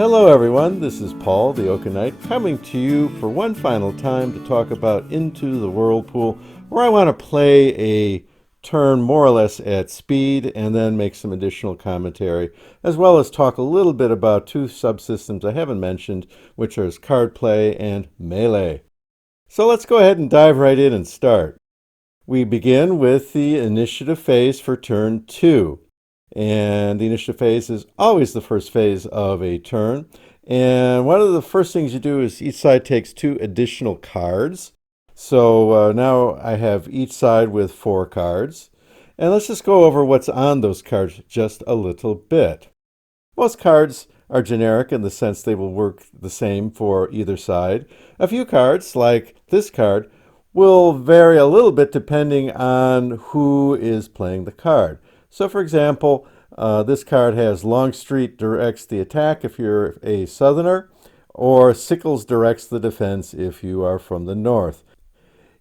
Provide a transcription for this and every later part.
Hello everyone, this is Paul, the Oak Knight, coming to you for one final time to talk about Into the Whirlpool, where I want to play a turn more or less at speed and then make some additional commentary, as well as talk a little bit about two subsystems I haven't mentioned, which are card play and melee. So let's go ahead and dive right in and start. We begin with the initiative phase for turn 2. And the initiative phase is always the first phase of a turn. And one of the first things you do is each side takes 2 additional cards. So now I have each side with 4 cards. And let's just go over what's on those cards just a little bit. Most cards are generic in the sense they will work the same for either side. A few cards, like this card, will vary a little bit depending on who is playing the card. So for example, this card has Longstreet directs the attack if you're a southerner, or Sickles directs the defense if you are from the north.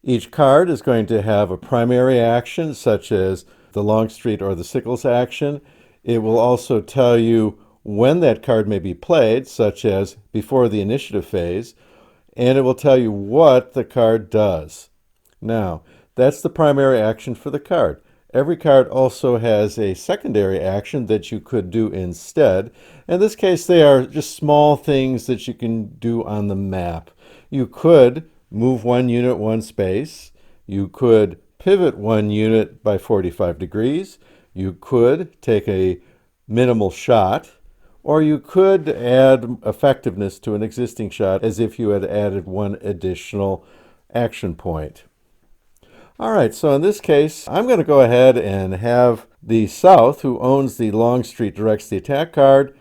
Each card is going to have a primary action, such as the Longstreet or the Sickles action. It will also tell you when that card may be played, such as before the initiative phase, and it will tell you what the card does. Now, that's the primary action for the card. Every card also has a secondary action that you could do instead. In this case, they are just small things that you can do on the map. You could move 1 unit 1 space. You could pivot 1 unit by 45 degrees. You could take a minimal shot. Or you could add effectiveness to an existing shot as if you had added 1 additional action point. All right, so in this case, I'm going to go ahead and have the South, who owns the Longstreet directs the attack card.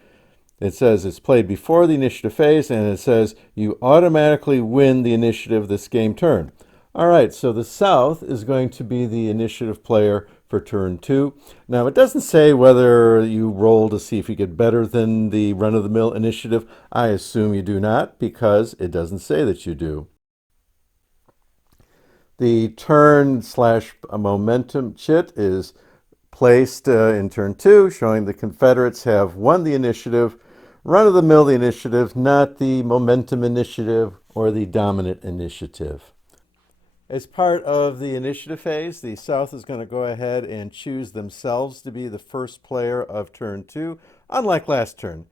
It says it's played before the initiative phase, and it says you automatically win the initiative this game turn. All right, so the South is going to be the initiative player for turn 2. Now, it doesn't say whether you roll to see if you get better than the run-of-the-mill initiative. I assume you do not, because it doesn't say that you do. The turn/momentum chit is placed in turn 2, showing the Confederates have won the initiative. Run-of-the-mill the initiative, not the momentum initiative or the dominant initiative. As part of the initiative phase, the South is going to go ahead and choose themselves to be the first player of turn 2, unlike last turn.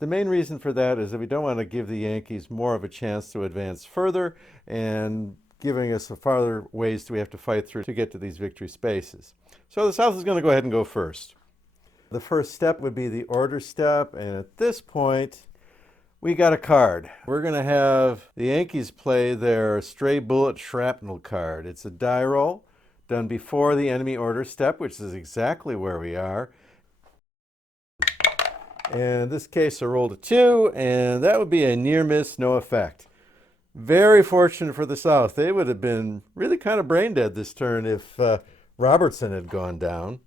The main reason for that is that we don't want to give the Yankees more of a chance to advance further and giving us farther ways we have to fight through to get to these victory spaces. So the South is going to go ahead and go first. The first step would be the order step, and at this point, we got a card. We're going to have the Yankees play their stray bullet shrapnel card. It's a die roll done before the enemy order step, which is exactly where we are. And in this case, I rolled a 2, and that would be a near miss, no effect. Very fortunate for the South. They would have been really kind of brain dead this turn if Robertson had gone down.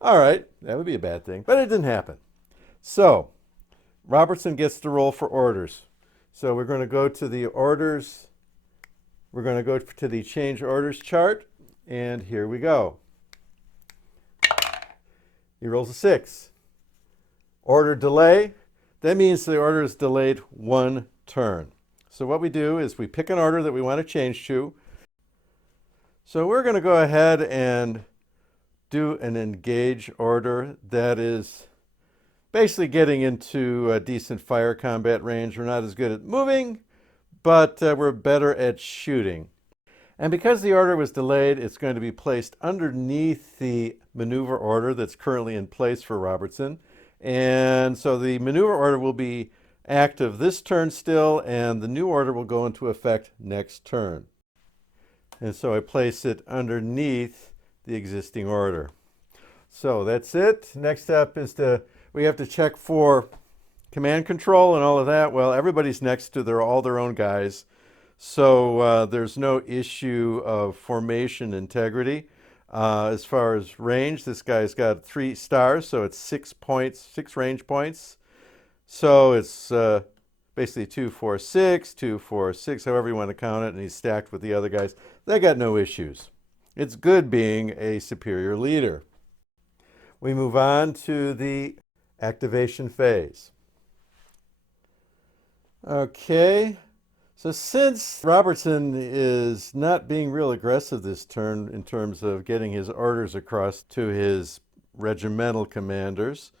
All right, that would be a bad thing, but it didn't happen. So Robertson gets to roll for orders. So we're going to go to the orders. We're going to go to the change orders chart, and here we go. He rolls a 6. Order delay. That means the order is delayed 1 turn. So what we do is we pick an order that we want to change to. So we're going to go ahead and do an engage order that is basically getting into a decent fire combat range. We're not as good at moving, but we're better at shooting. And because the order was delayed, it's going to be placed underneath the maneuver order that's currently in place for Robertson. And so the maneuver order will be active this turn still, and the new order will go into effect next turn. And so I place it underneath the existing order. So that's it. Next step is we have to check for command control and all of that. Well, everybody's next to all their own guys, so there's no issue of formation integrity. As far as range, this guy's got 3 stars, so it's 6 points, 6 range points. So it's basically 2, 4, 6, 2, 4, 6, however you want to count it, and he's stacked with the other guys. They got no issues. It's good being a superior leader. We move on to the activation phase. Okay. So since Robertson is not being real aggressive this turn in terms of getting his orders across to his regimental commanders,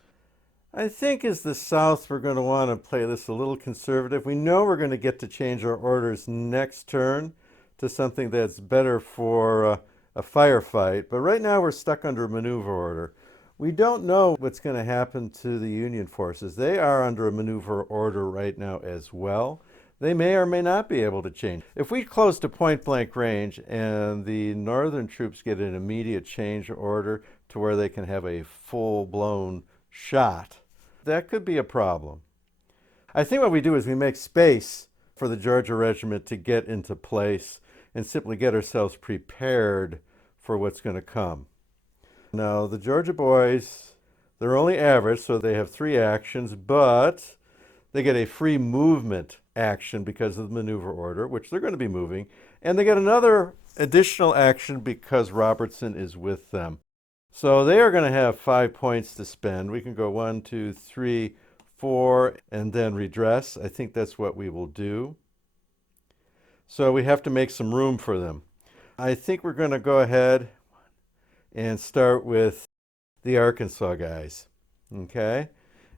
I think as the South we're going to want to play this a little conservative. We know we're going to get to change our orders next turn to something that's better for a firefight, but right now we're stuck under a maneuver order. We don't know what's going to happen to the Union forces. They are under a maneuver order right now as well. They may or may not be able to change. If we close to point blank range and the Northern troops get an immediate change order to where they can have a full blown shot, that could be a problem. I think what we do is we make space for the Georgia Regiment to get into place and simply get ourselves prepared for what's going to come. Now, the Georgia boys, they're only average, so they have 3 actions, but they get a free movement action because of the maneuver order, which they're going to be moving, and they get another additional action because Robertson is with them. So they are going to have 5 points to spend. We can go 1, 2, 3, 4, and then redress. I think that's what we will do. So we have to make some room for them. I think we're going to go ahead and start with the Arkansas guys. Okay?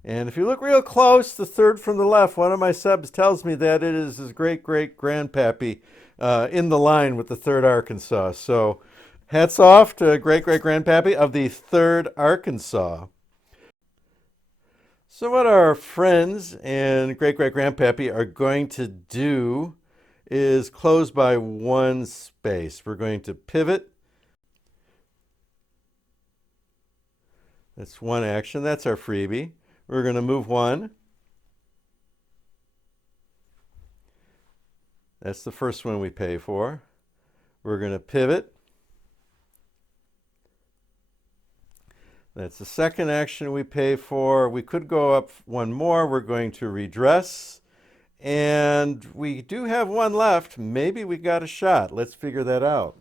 And if you look real close, the third from the left, one of my subs tells me that it is his great-great-grandpappy in the line with the 3rd Arkansas. So hats off to great-great-grandpappy of the 3rd Arkansas. So what our friends and great-great-grandpappy are going to do is close by 1 space. We're going to pivot. That's 1 action. That's our freebie. We're going to move 1. That's the first one we pay for. We're going to pivot. That's the second action we pay for. We could go up 1 more. We're going to redress. And we do have 1 left. Maybe we got a shot. Let's figure that out.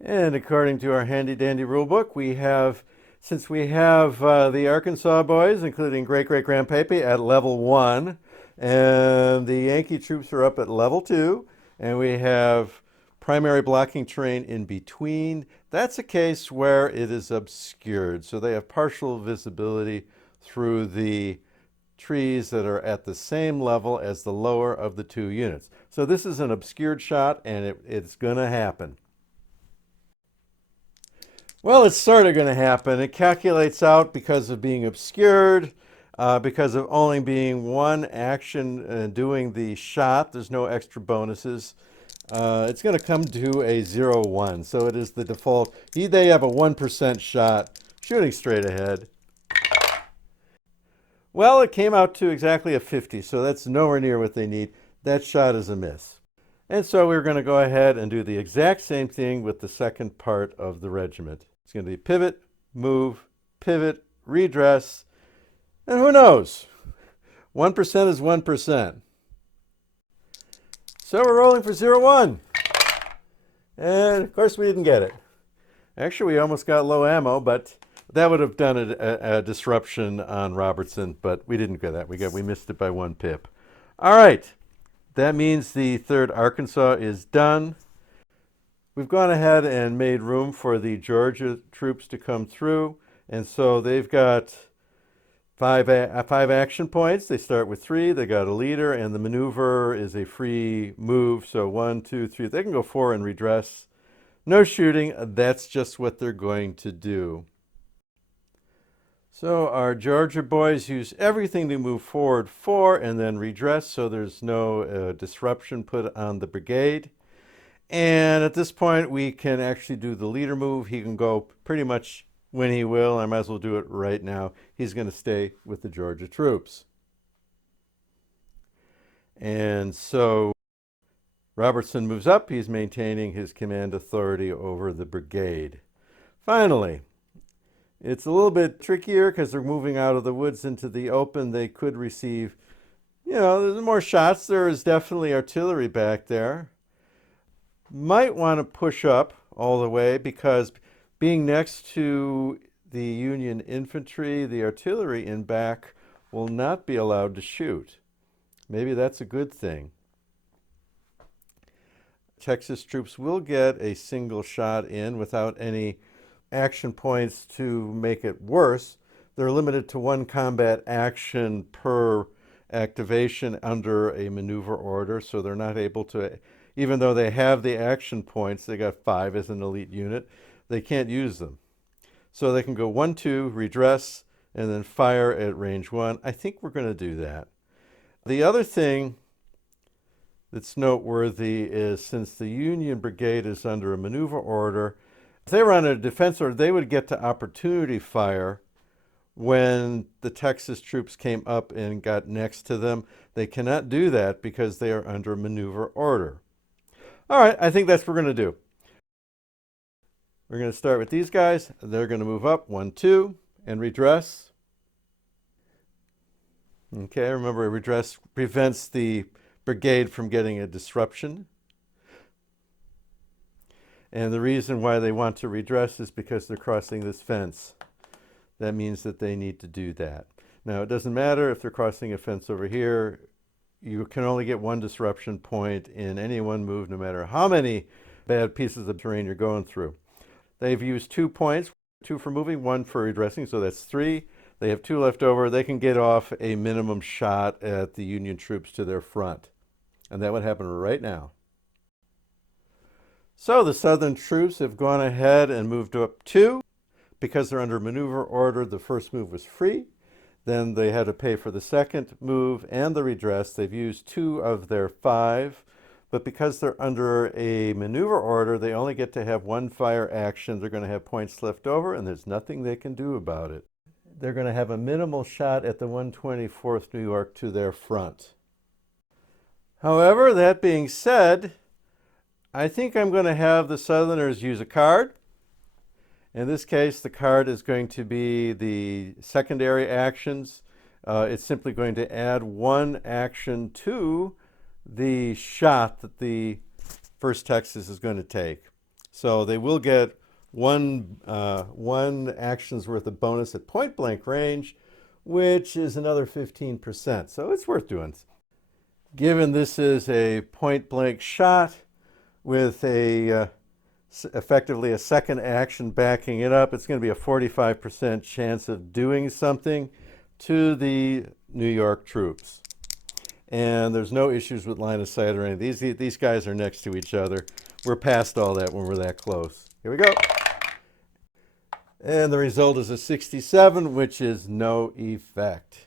And according to our handy-dandy rulebook, we have, since we have the Arkansas boys, including great-great-grandpappy, at level 1, and the Yankee troops are up at level 2, and we have primary blocking terrain in between. That's a case where it is obscured, so they have partial visibility through the trees that are at the same level as the lower of the 2 units. So this is an obscured shot, and it's going to happen. Well, it's sort of going to happen. It calculates out because of being obscured, because of only being 1 action doing the shot. There's no extra bonuses. It's going to come to a 0-1, so it is the default. They have a 1% shot, shooting straight ahead. Well, it came out to exactly a 50, so that's nowhere near what they need. That shot is a miss. And so we're going to go ahead and do the exact same thing with the second part of the regiment. It's going to be pivot, move, pivot, redress, and who knows? 1% is 1%. So we're rolling for 0-1. And of course we didn't get it. Actually, we almost got low ammo, but that would have done a disruption on Robertson, but we didn't get that. We missed it by 1 pip. All right. That means the 3rd Arkansas is done. We've gone ahead and made room for the Georgia troops to come through, and so they've got 5 action points. They start with 3. They got a leader, and the maneuver is a free move, so 1, 2, 3. They can go 4 and redress. No shooting. That's just what they're going to do. So our Georgia boys use everything to move forward 4 and then redress, so there's no disruption put on the brigade. And at this point, we can actually do the leader move. He can go pretty much when he will. I might as well do it right now. He's going to stay with the Georgia troops. And so Robertson moves up. He's maintaining his command authority over the brigade. Finally, it's a little bit trickier because they're moving out of the woods into the open. They could receive, there's more shots. There is definitely artillery back there. Might want to push up all the way because being next to the Union infantry, the artillery in back will not be allowed to shoot. Maybe that's a good thing. Texas troops will get a single shot in without any action points to make it worse. They're limited to one combat action per activation under a maneuver order, so they're not able to, even though they have the action points, they got 5 as an elite unit, they can't use them. So they can go 1-2, redress, and then fire at range 1. I think we're going to do that. The other thing that's noteworthy is since the Union Brigade is under a maneuver order, if they were on a defense order, they would get to opportunity fire when the Texas troops came up and got next to them. They cannot do that because they are under a maneuver order. All right, I think that's what we're going to do. We're going to start with these guys. They're going to move up 1-2 and redress. Okay, remember redress prevents the brigade from getting a disruption. And the reason why they want to redress is because they're crossing this fence. That means that they need to do that. Now, it doesn't matter if they're crossing a fence over here. You can only get 1 disruption point in any one move, no matter how many bad pieces of terrain you're going through. They've used 2 points, 2 for moving, 1 for redressing, so that's 3. They have 2 left over. They can get off a minimum shot at the Union troops to their front. And that would happen right now. So the Southern troops have gone ahead and moved up 2. Because they're under maneuver order, the first move was free. Then they had to pay for the second move and the redress. They've used 2 of their 5. But because they're under a maneuver order, they only get to have 1 fire action. They're going to have points left over, and there's nothing they can do about it. They're going to have a minimal shot at the 124th New York to their front. However, that being said, I think I'm going to have the Southerners use a card. In this case, the card is going to be the secondary actions. It's simply going to add 1 action to the shot that the 1st Texas is going to take. So they will get one action's worth of bonus at point blank range, which is another 15%. So it's worth doing. Given this is a point blank shot with effectively a second action backing it up, it's going to be a 45% chance of doing something to the New York troops. And there's no issues with line of sight or anything. These guys are next to each other. We're past all that when we're that close. Here we go. And the result is a 67, which is no effect.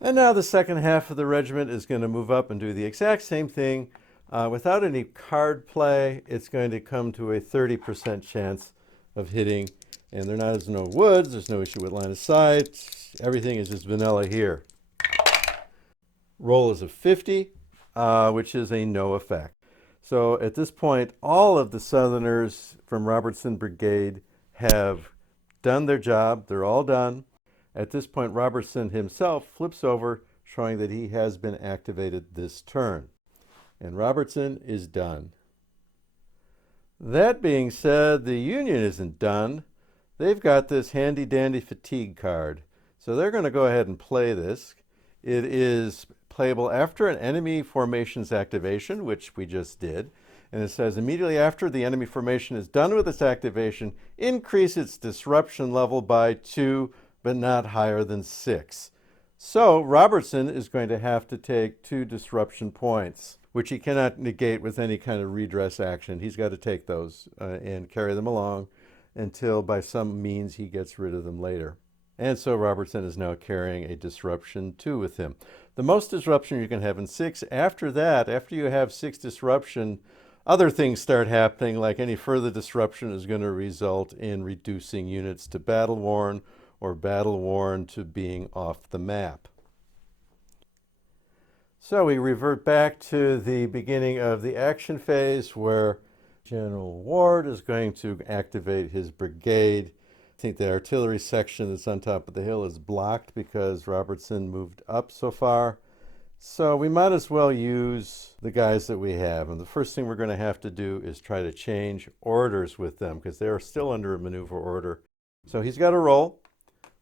And now the second half of the regiment is going to move up and do the exact same thing. Without any card play, it's going to come to a 30% chance of hitting. And there's no woods, there's no issue with line of sight. Everything is just vanilla here. Roll is a 50, which is a no effect. So at this point, all of the Southerners from Robertson Brigade have done their job. They're all done. At this point, Robertson himself flips over, showing that he has been activated this turn. And Robertson is done. That being said, the Union isn't done. They've got this handy-dandy fatigue card. So they're going to go ahead and play this. It is playable after an enemy formation's activation, which we just did. And it says, immediately after the enemy formation is done with its activation, increase its disruption level by 2, but not higher than 6. So Robertson is going to have to take 2 disruption points, which he cannot negate with any kind of redress action. He's got to take those and carry them along until by some means he gets rid of them later. And so Robertson is now carrying a disruption 2 with him. The most disruption you can have in 6. After that, after you have 6 disruption, other things start happening, like any further disruption is going to result in reducing units to battle-worn or battle-worn to being off the map. So we revert back to the beginning of the action phase where General Ward is going to activate his brigade. I think the artillery section that's on top of the hill is blocked because Robertson moved up so far. So we might as well use the guys that we have. And the first thing we're going to have to do is try to change orders with them because they're still under a maneuver order. So he's got to roll.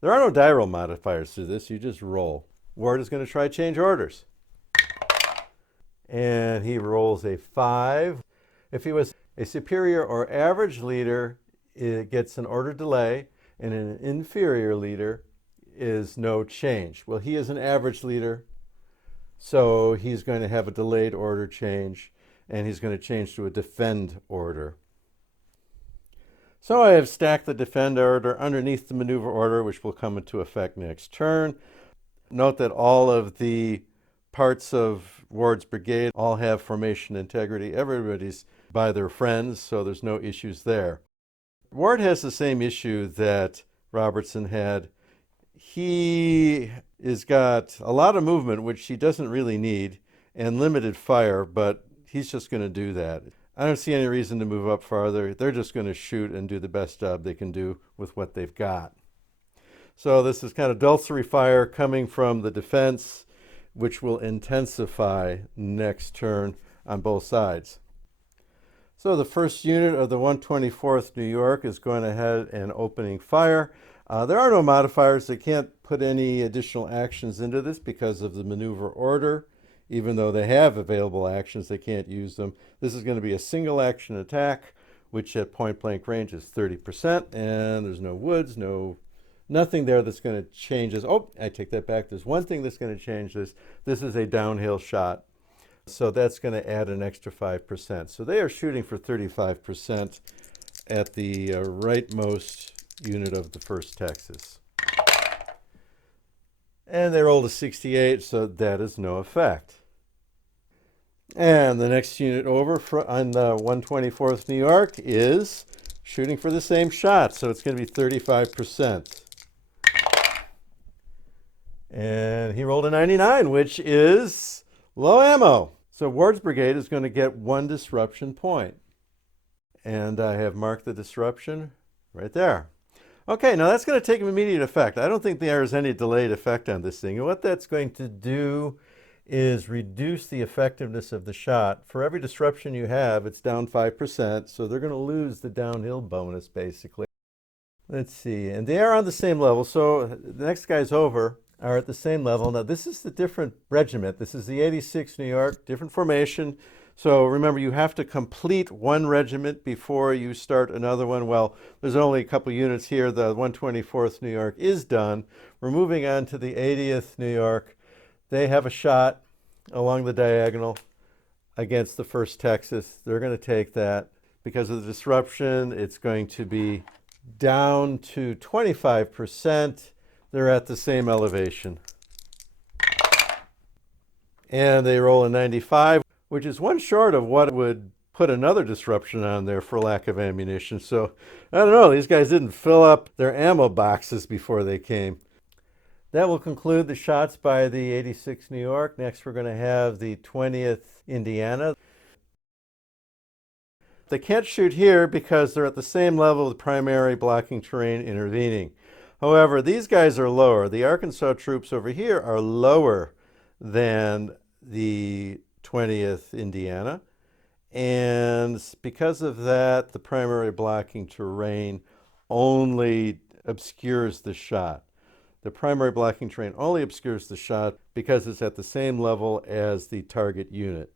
There are no die roll modifiers to this. You just roll. Ward is going to try change orders. And he rolls a 5. If he was a superior or average leader, it gets an order delay, and an inferior leader is no change. Well, he is an average leader, so he's going to have a delayed order change, and he's going to change to a defend order. So I have stacked the defend order underneath the maneuver order, which will come into effect next turn. Note that all of the parts of Ward's brigade all have formation integrity. Everybody's by their friends, so there's no issues there. Ward has the same issue that Robertson had. He has got a lot of movement, which he doesn't really need, and limited fire, but he's just going to do that. I don't see any reason to move up farther. They're just going to shoot and do the best job they can do with what they've got. So this is kind of desultory fire coming from the defense, which will intensify next turn on both sides. So the first unit of the 124th New York is going ahead and opening fire. There are no modifiers. They can't put any additional actions into this because of the maneuver order. Even though they have available actions, they can't use them. This is going to be a single action attack, which at point blank range is 30%, and there's no woods, nothing there that's going to change this. Oh, I take that back. There's one thing that's going to change this. This is a downhill shot, so that's going to add an extra 5%. So they are shooting for 35% at the rightmost unit of the 1st Texas. And they rolled a 68, so that is no effect. And the next unit over on the 124th New York is shooting for the same shot, so it's going to be 35%. And he rolled a 99, which is low ammo. So Ward's brigade is going to get 1 disruption point. And I have marked the disruption right there. Okay, now that's going to take immediate effect. I don't think there is any delayed effect on this thing. And what that's going to do is reduce the effectiveness of the shot. For every disruption you have, it's down 5%, so they're going to lose the downhill bonus, basically. Let's see, and they are on the same level, so the next guys over are at the same level. Now, this is the different regiment. This is the 86th New York, different formation. So remember, you have to complete one regiment before you start another one. Well, there's only a couple units here. The 124th New York is done. We're moving on to the 80th New York. They have a shot along the diagonal against the 1st Texas. They're going to take that. Because of the disruption, it's going to be down to 25%. They're at the same elevation. And they roll a 95, which is one short of what would put another disruption on there for lack of ammunition. So, I don't know, these guys didn't fill up their ammo boxes before they came. That will conclude the shots by the 86th New York. Next, we're going to have the 20th Indiana. They can't shoot here because they're at the same level with primary blocking terrain intervening. However, these guys are lower. The Arkansas troops over here are lower than the 20th Indiana. And because of that, the primary blocking terrain only obscures the shot. The primary blocking terrain only obscures the shot because it's at the same level as the target unit.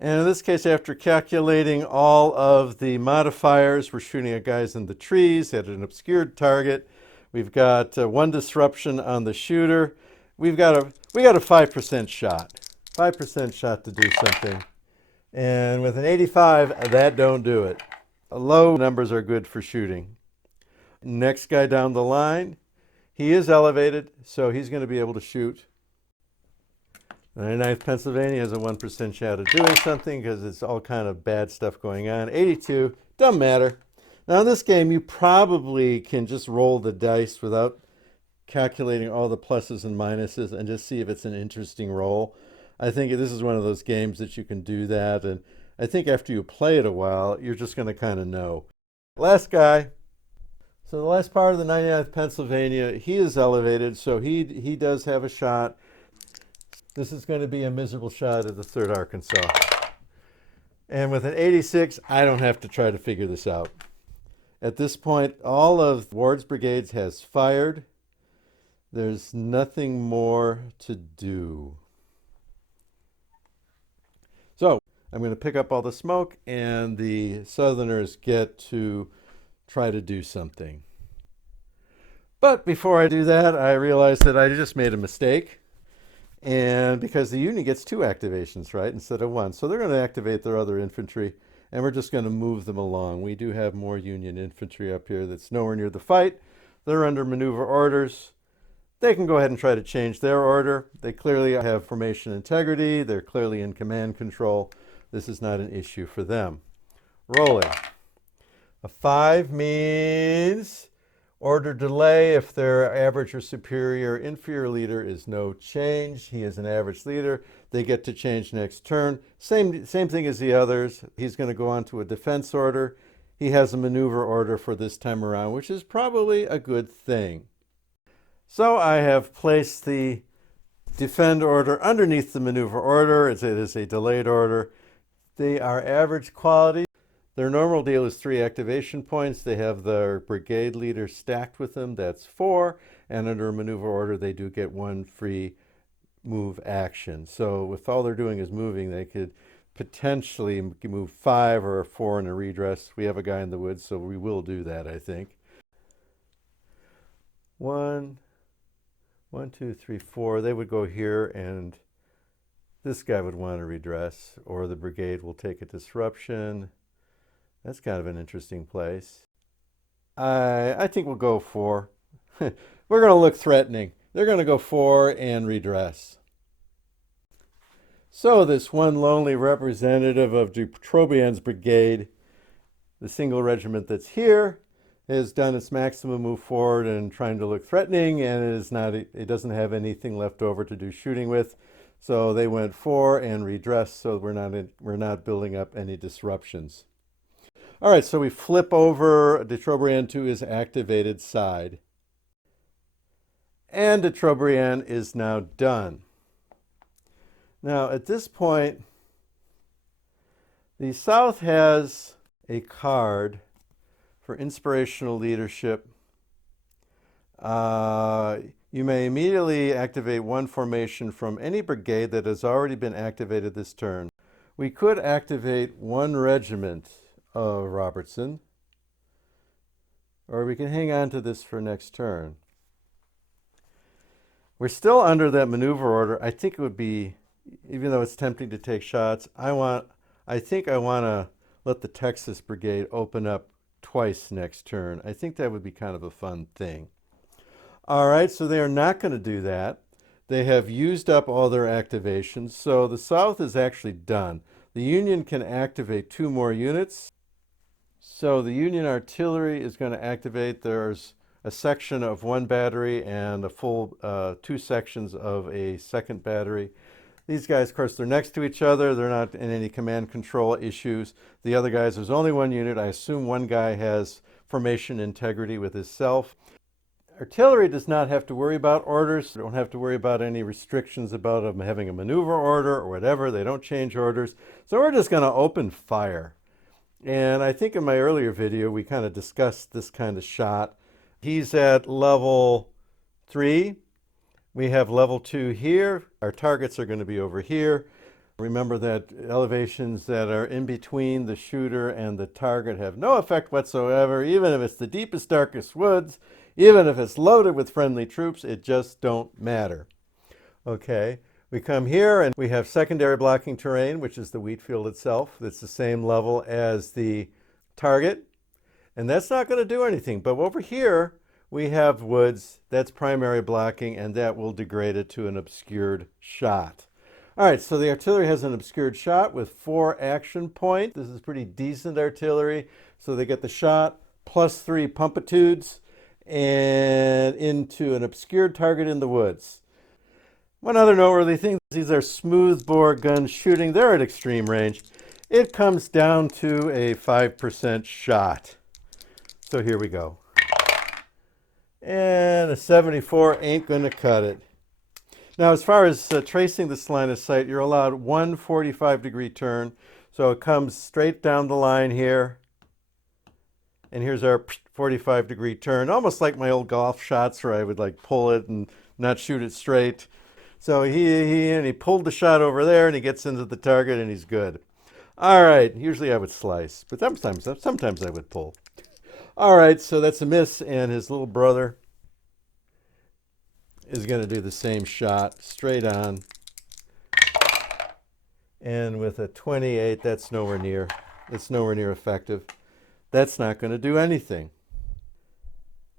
And in this case, after calculating all of the modifiers, we're shooting at guys in the trees at an obscured target. We've got 1 disruption on the shooter. We got a 5% shot. 5% shot to do something. And with an 85, that don't do it. Low numbers are good for shooting. Next guy down the line, he is elevated, so he's going to be able to shoot. 99th Pennsylvania has a 1% shot of doing something because it's all kind of bad stuff going on. 82, doesn't matter. Now in this game, you probably can just roll the dice without calculating all the pluses and minuses and just see if it's an interesting roll. I think this is one of those games that you can do that, and I think after you play it a while, you're just going to kind of know. Last guy. So the last part of the 99th Pennsylvania, he is elevated, so he does have a shot. This is going to be a miserable shot at the 3rd Arkansas. And with an 86, I don't have to try to figure this out. At this point, all of Ward's brigades has fired. There's nothing more to do. So I'm going to pick up all the smoke, and the Southerners get to try to do something. But before I do that, I realize that I just made a mistake. And because the Union gets 2 activations, right, instead of 1. So they're going to activate their other infantry, and we're just going to move them along. We do have more Union infantry up here that's nowhere near the fight. They're under maneuver orders. They can go ahead and try to change their order. They clearly have formation integrity. They're clearly in command control. This is not an issue for them. Rolling. A 5 means order delay if their average or superior inferior leader is no change. He is an average leader. They get to change next turn. Same thing as the others. He's going to go on to a defense order. He has a maneuver order for this time around, which is probably a good thing. So I have placed the defend order underneath the maneuver order. It is a delayed order. They are average quality. Their normal deal is 3 activation points. They have their brigade leader stacked with them. That's 4. And under a maneuver order, they do get 1 free move action. So if all they're doing is moving, they could potentially move 5 or 4 in a redress. We have a guy in the woods, so we will do that, I think. 1, 2, 3, 4. They would go here, and this guy would want to redress, or the brigade will take a disruption. That's kind of an interesting place. I think we'll go 4. We're going to look threatening. They're going to go 4 and redress. So this one lonely representative of de Trobriand's brigade, the single regiment that's here, has done its maximum move forward and trying to look threatening, and it doesn't have anything left over to do shooting with. So they went 4 and redressed, so we're not building up any disruptions. All right, so we flip over de Trobriand to his activated side. And de Trobriand is now done. Now, at this point, the South has a card for inspirational leadership. You may immediately activate 1 formation from any brigade that has already been activated this turn. We could activate 1 regiment of Robertson, or we can hang on to this for next turn. We're still under that maneuver order. I think it would be, even though it's tempting to take shots, I think I want to let the Texas Brigade open up twice next turn. I think that would be kind of a fun thing. All right, so they are not going to do that. They have used up all their activations, so the South is actually done. The Union can activate 2 more units. So the Union artillery is going to activate. There's a section of 1 battery and a full 2 sections of a second battery. These guys, of course, they're next to each other. They're not in any command control issues. The other guys, there's only 1 unit. I assume 1 guy has formation integrity with his self. Artillery does not have to worry about orders. They don't have to worry about any restrictions about them having a maneuver order or whatever. They don't change orders. So we're just going to open fire. And I think in my earlier video, we kind of discussed this kind of shot. He's at level 3. We have level 2 here. Our targets are going to be over here. Remember that elevations that are in between the shooter and the target have no effect whatsoever, even if it's the deepest, darkest woods, even if it's loaded with friendly troops, it just don't matter. Okay, we come here and we have secondary blocking terrain, which is the wheat field itself. It's the same level as the target, and that's not going to do anything. But over here, we have woods. That's primary blocking, and that will degrade it to an obscured shot. All right, so the artillery has an obscured shot with 4 action points. This is pretty decent artillery. So they get the shot plus 3 pumpitudes and into an obscured target in the woods. One other noteworthy thing, these are smoothbore guns shooting. They're at extreme range. It comes down to a 5% shot. So here we go. And a 74 ain't going to cut it. Now, as far as tracing this line of sight, you're allowed 1 45-degree turn. So it comes straight down the line here. And here's our 45-degree turn, almost like my old golf shots where I would like pull it and not shoot it straight. So he pulled the shot over there and he gets into the target and he's good. All right, usually I would slice, but sometimes I would pull. All right, so that's a miss, and his little brother is going to do the same shot straight on. And with a 28, that's nowhere near. It's nowhere near effective. That's not going to do anything.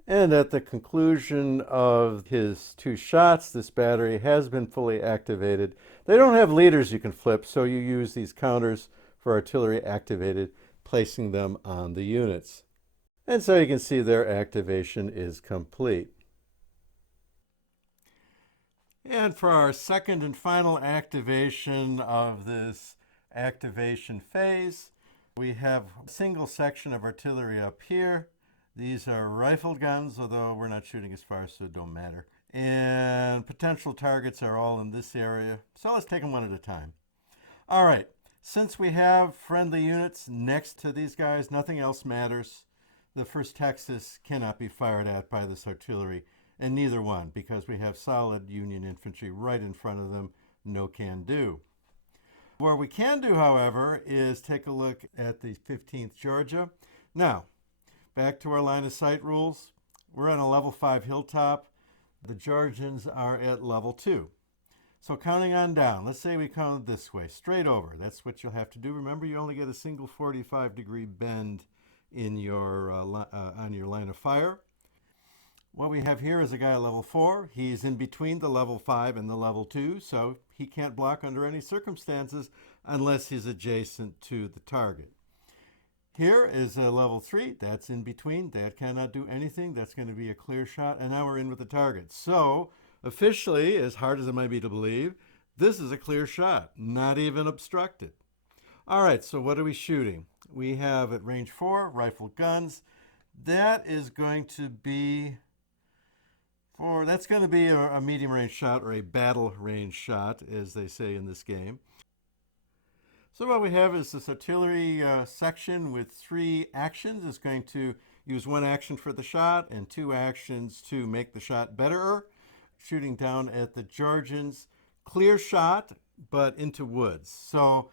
And at the conclusion of his two shots, this battery has been fully activated. They don't have leaders you can flip, so you use these counters for artillery activated, placing them on the units. And so you can see their activation is complete. And for our second and final activation of this activation phase, we have a single section of artillery up here. These are rifled guns, although we're not shooting as far, so it don't matter. And potential targets are all in this area. So let's take them one at a time. All right, since we have friendly units next to these guys, nothing else matters. The 1st Texas cannot be fired at by this artillery, and neither one, because we have solid Union infantry right in front of them. No can do. What we can do, however, is take a look at the 15th Georgia. Now, back to our line of sight rules. We're on a level 5 hilltop. The Georgians are at level 2. So counting on down, let's say we count this way, straight over. That's what you'll have to do. Remember, you only get a single 45-degree bend in your on your line of fire. What we have here is a guy at level 4. He's in between the level 5 and the level 2, so he can't block under any circumstances unless he's adjacent to the target. Here is a level 3. That's in between. That cannot do anything. That's going to be a clear shot, and now we're in with the target. So officially, as hard as it might be to believe, this is a clear shot, not even obstructed. All right, so what are we shooting? We have at range 4, rifled guns. That is going to be that's going to be a medium range shot, or a battle range shot, as they say in this game. So what we have is this artillery section with 3 actions. It's going to use 1 action for the shot and 2 actions to make the shot better. Shooting down at the Georgians. Clear shot, but into woods. So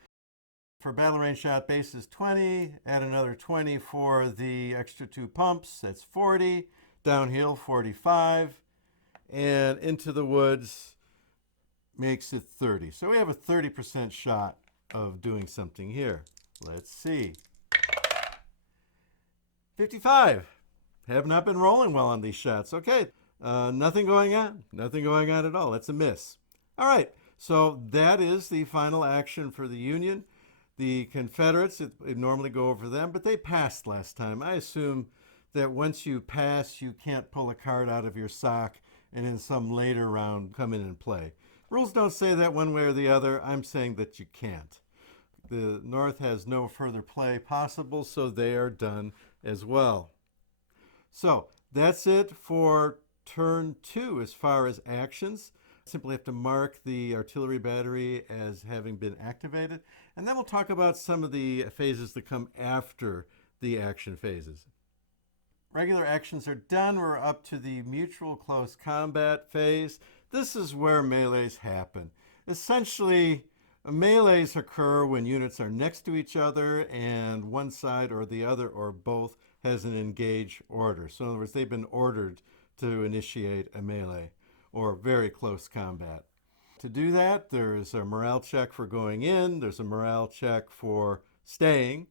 for battle range shot, base is 20. Add another 20 for the extra 2 pumps. That's 40. Downhill, 45. And into the woods makes it 30. So we have a 30% shot of doing something here. Let's see. 55. Have not been rolling well on these shots. Okay, nothing going on. Nothing going on at all. That's a miss. All right, so that is the final action for the Union. The Confederates, it normally go over them, but they passed last time. I assume that once you pass, you can't pull a card out of your sock and in some later round come in and play. Rules don't say that one way or the other. I'm saying that you can't. The North has no further play possible, so they are done as well. So that's it for turn 2 as far as actions. Simply have to mark the artillery battery as having been activated, and then we'll talk about some of the phases that come after the action phases. Regular actions are done. We're up to the mutual close combat phase. This is where melees happen. Essentially, melees occur when units are next to each other and one side or the other or both has an engage order. So in other words, they've been ordered to initiate a melee or very close combat. To do that, there's a morale check for going in. There's a morale check for staying.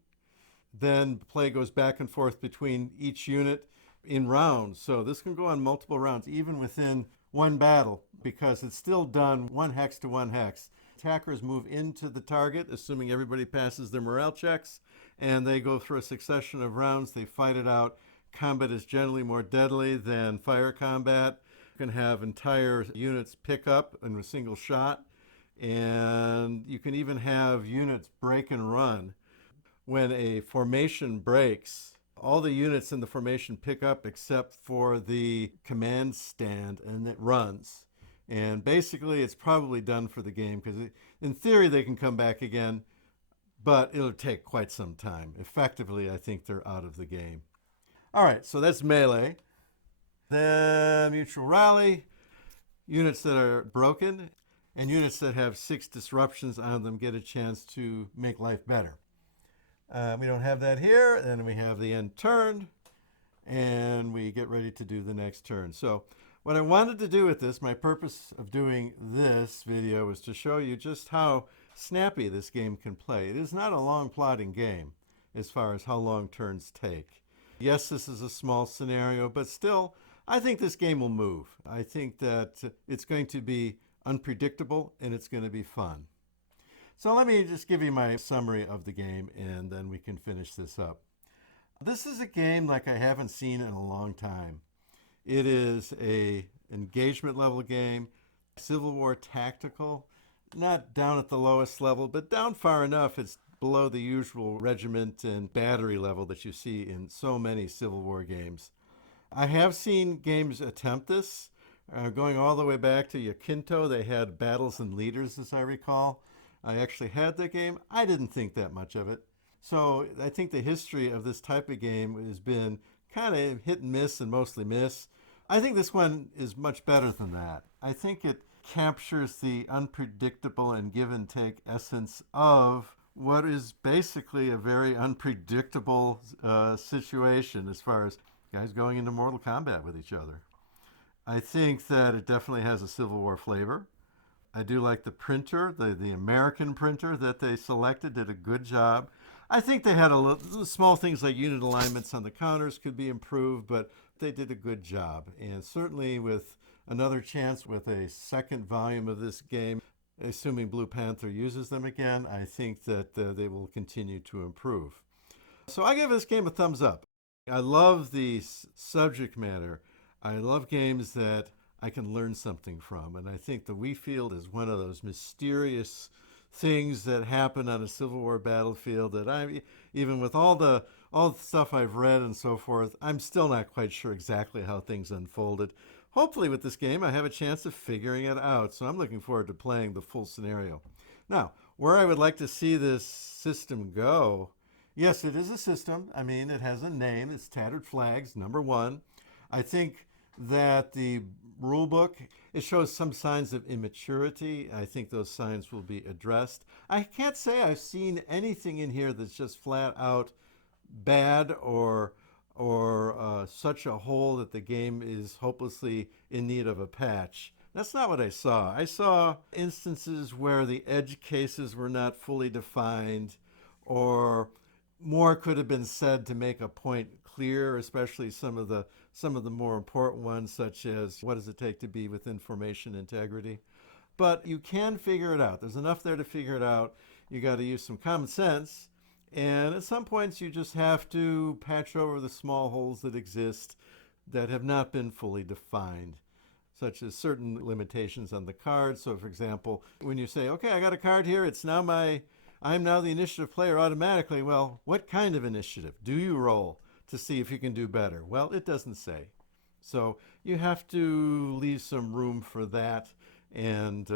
Then play goes back and forth between each unit in rounds. So this can go on multiple rounds, even within one battle, because it's still done 1 hex to 1 hex. Attackers move into the target, assuming everybody passes their morale checks, and they go through a succession of rounds. They fight it out. Combat is generally more deadly than fire combat. You can have entire units pick up in a single shot, and you can even have units break and run. When a formation breaks, all the units in the formation pick up except for the command stand, and it runs. And basically, it's probably done for the game, because in theory, they can come back again, but it'll take quite some time. Effectively, I think they're out of the game. All right, so that's melee. Then mutual rally, units that are broken, and units that have 6 disruptions on them get a chance to make life better. We don't have that here. Then we have the end turn, and we get ready to do the next turn. So what I wanted to do with this, my purpose of doing this video, was to show you just how snappy this game can play. It is not a long plotting game as far as how long turns take. Yes, this is a small scenario, but still, I think this game will move. I think that it's going to be unpredictable and it's going to be fun. So let me just give you my summary of the game and then we can finish this up. This is a game like I haven't seen in a long time. It is a engagement level game, Civil War tactical, not down at the lowest level, but down far enough it's below the usual regiment and battery level that you see in so many Civil War games. I have seen games attempt this, going all the way back to Yakinto. They had Battles and Leaders, as I recall. I actually had that game. I didn't think that much of it. So I think the history of this type of game has been kind of hit and miss and mostly miss. I think this one is much better than that. I think it captures the unpredictable and give and take essence of what is basically a very unpredictable situation as far as guys going into mortal combat with each other. I think that it definitely has a Civil War flavor. I do like the printer, the American printer that they selected did a good job. I think they had small things like unit alignments on the counters could be improved, but they did a good job. And certainly with another chance with a second volume of this game, assuming Blue Panther uses them again, I think that they will continue to improve. So I give this game a thumbs up. I love the subject matter. I love games that I can learn something from. And I think the Wii Field is one of those mysterious things that happen on a Civil War battlefield that even with all the stuff I've read and so forth, I'm still not quite sure exactly how things unfolded. Hopefully with this game I have a chance of figuring it out. So I'm looking forward to playing the full scenario. Now, where I would like to see this system go, yes, it is a system. I mean, it has a name. It's Tattered Flags, #1. I think that the rule book, it shows some signs of immaturity. I think those signs will be addressed. I can't say I've seen anything in here that's just flat out bad or such a hole that the game is hopelessly in need of a patch. That's not what I saw. I saw instances where the edge cases were not fully defined, or more could have been said to make a point clear, especially some of the more important ones, such as what does it take to be with information integrity. But you can figure it out. There's enough there to figure it out. You got to use some common sense, and at some points you just have to patch over the small holes that exist that have not been fully defined, such as certain limitations on the card. So for example, when you say, okay, I got a card here, I'm now the initiative player automatically. Well, what kind of initiative do you roll to see if you can do better? Well, it doesn't say. So you have to leave some room for that, and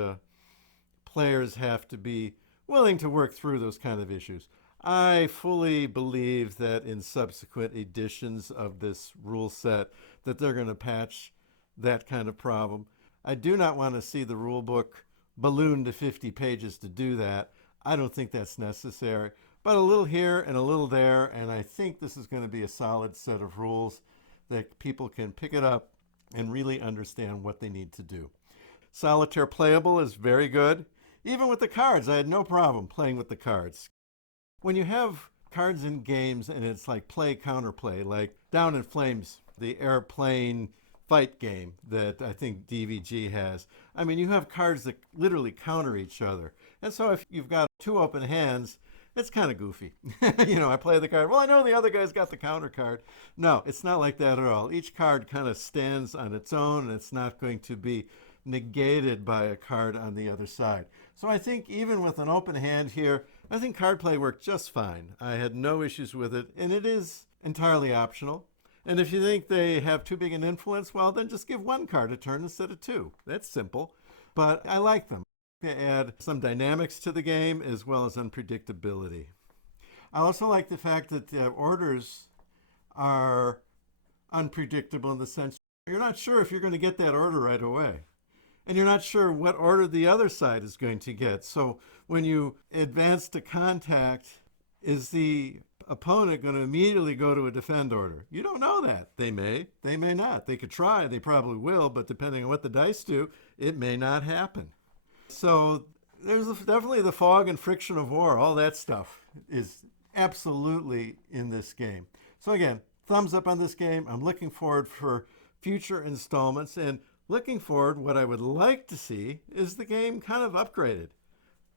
players have to be willing to work through those kind of issues. I fully believe that in subsequent editions of this rule set that they're going to patch that kind of problem. I do not want to see the rule book ballooned to 50 pages to do that. I don't think that's necessary, but a little here and a little there, and I think this is going to be a solid set of rules that people can pick it up and really understand what they need to do. Solitaire playable is very good. Even with the cards, I had no problem playing with the cards. When you have cards in games and it's like play, counterplay, like Down in Flames, the airplane fight game that I think DVG has. I mean, you have cards that literally counter each other. And so if you've got 2 open hands, it's kind of goofy. I play the card. Well, I know the other guy's got the counter card. No, it's not like that at all. Each card kind of stands on its own, and it's not going to be negated by a card on the other side. So I think even with an open hand here, I think card play worked just fine. I had no issues with it, and it is entirely optional. And if you think they have too big an influence, well, then just give 1 card a turn instead of 2. That's simple. But I like them. They add some dynamics to the game as well as unpredictability. I also like the fact that the orders are unpredictable in the sense you're not sure if you're going to get that order right away. And you're not sure what order the other side is going to get. So when you advance to contact, is the opponent going to immediately go to a defend order? You don't know that. They may not. They could try, they probably will, but depending on what the dice do, it may not happen. So there's definitely the fog and friction of war. All that stuff is absolutely in this game. So again, thumbs up on this game. I'm looking forward for future installments, and looking forward, what I would like to see is the game kind of upgraded.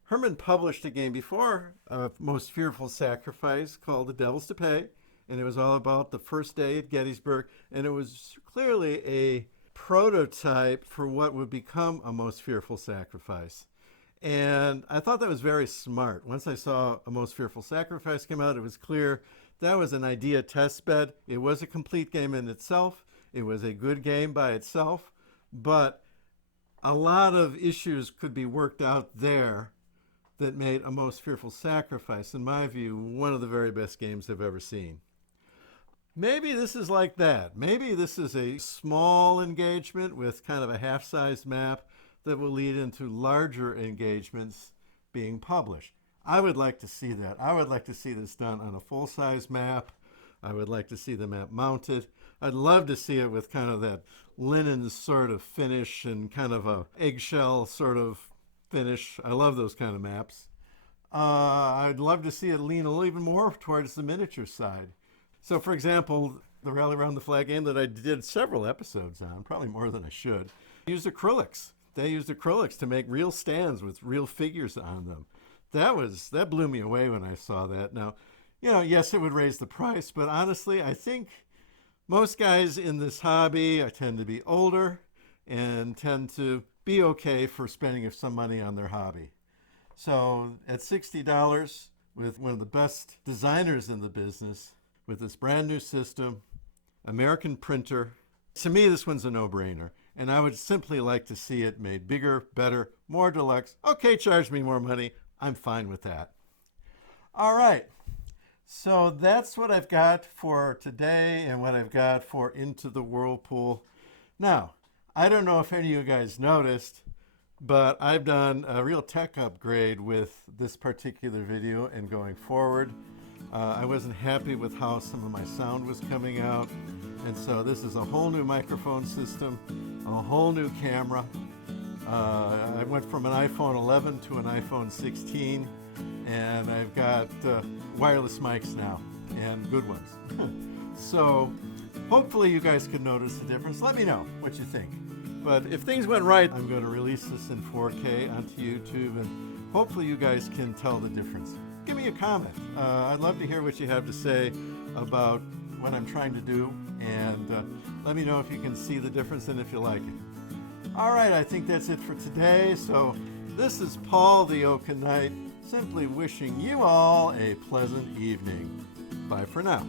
Herman published a game before, Most Fearful Sacrifice, called The Devils to Pay, and it was all about the first day at Gettysburg, and it was clearly a prototype for what would become a Most Fearful Sacrifice. And I thought that was very smart. Once I saw A Most Fearful Sacrifice come out, it was clear that was an idea test bed. It was a complete game in itself. It was a good game by itself. But a lot of issues could be worked out there that made A Most Fearful Sacrifice, in my view, one of the very best games I've ever seen. Maybe this is like that. Maybe this is a small engagement with kind of a half-sized map that will lead into larger engagements being published. I would like to see that. I would like to see this done on a full-size map. I would like to see the map mounted. I'd love to see it with kind of that linen sort of finish and kind of a eggshell sort of finish. I love those kind of maps. I'd love to see it lean a little even more towards the miniature side. So, for example, the Rally Around the Flag game that I did several episodes on, probably more than I should, used acrylics. They used acrylics to make real stands with real figures on them. That blew me away when I saw that. Now, yes, it would raise the price, but honestly, I think most guys in this hobby tend to be older and tend to be okay for spending some money on their hobby. So at $60, with one of the best designers in the business, with this brand new system, American printer, to me, this one's a no-brainer. And I would simply like to see it made bigger, better, more deluxe. Okay, charge me more money. I'm fine with that. All right. So that's what I've got for today and what I've got for Into the Whirlpool. Now, I don't know if any of you guys noticed, but I've done a real tech upgrade with this particular video and going forward. I wasn't happy with how some of my sound was coming out, and so this is a whole new microphone system, a whole new camera. I went from an iPhone 11 to an iPhone 16, and I've got wireless mics now, and good ones. So hopefully you guys can notice the difference. Let me know what you think. But if things went right, I'm going to release this in 4K onto YouTube, and hopefully you guys can tell the difference. Give me a comment. I'd love to hear what you have to say about what I'm trying to do, and let me know if you can see the difference and if you like it. All right, I think that's it for today. So this is Paul the Oaken Knight, simply wishing you all a pleasant evening. Bye for now.